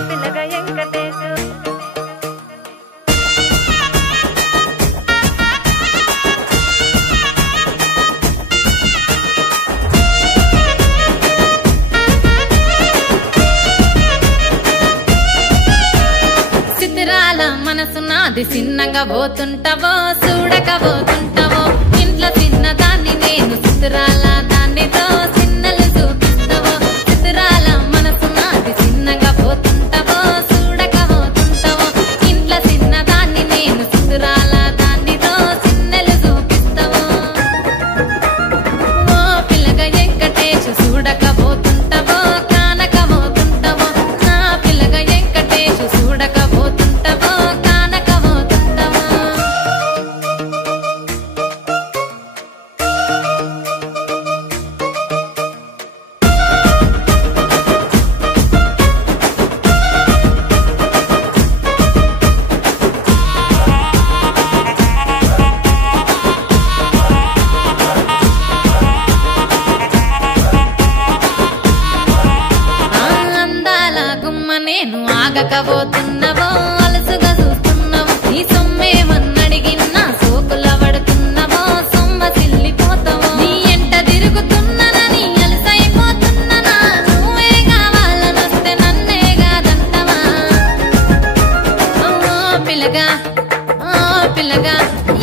పిల్లగా వెంకటేశు చిత్రాల మనసు నాది చిన్నగా పోతుంటావో చూడక పోతుంటావో ఇంట్లో చిన్నదాన్ని నేను చిత్రాల దానితో చిన్నలు చూపిస్తావో చిత్రాల మనసు నాది చిన్నగా పోతుంటావో చూడక పోతుంటావో ఇంట్లో చిన్నదాన్ని నేను చిత్రాల దానితో చిన్నలు చూపిస్తావో ఓ పిల్లగా వెంకటేశు చూడక పోతుంటావో కానక పోతుంటావో నా పిల్లగా వెంకటేశు చూడక పోతుంటావో కానక పోతుంటావో అందాల గుమ్మ నేను ఆగకపోతున్నావో అలసుగా చూస్తున్నావో నీ సొమ్మేమన్నడిగిన్నా సోకుల పడుతున్నావో సొమ్మ సిల్లిపోతావో నీ ఎంట తిరుగుతున్నానని అలసైపోతున్నానా నువ్వే కావాలనొస్తే నన్నే కాదంటవా ఓ పిల్లగా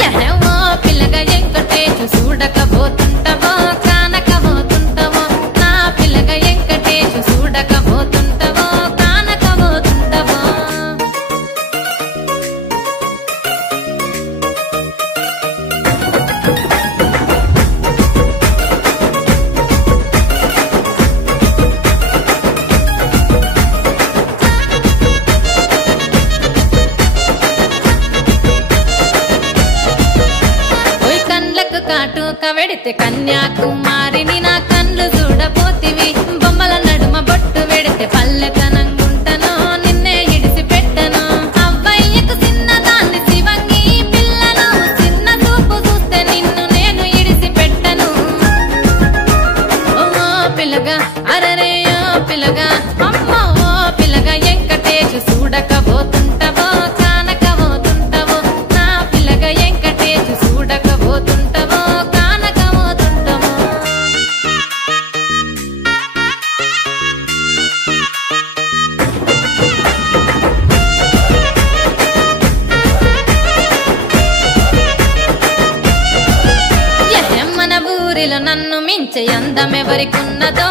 యహే ఓ పిల్లగా వెంకటేశు చూడకపోతుంటావో కానకపోతుంటావో నా పిల్లగా వెంకటేశు చూడకపోతుంటావో కానకపోతుంటావో ఓయ్ కండ్లకు కాటుక వెడితే కన్యాకుమారిని నా కండ్లు చూడపోతివి బొమ్మల నడుమ బొట్టు వెడితే పల్లెతనంగుంటను నిన్నే ఇడిసి పెట్టను అవ్వయ్యకు చిన్నదాన్ని శివంగి పిల్లను చిన్న చూపు చూస్తే నిన్ను నేను ఇడిసి పెట్టను ఓ పిల్లగా అరరే ఓ పిల్లగా అమ్మో ఓ పిల్లగా వెంకటేశు చూడకపోతుంటావో కానకపోతుంటావో నా పిల్లగా వెంకటేశు చూడకపోతుంటావో కానకపోతుంటావో మన ఊరిలో నన్ను మించే అందమెవరికున్నదో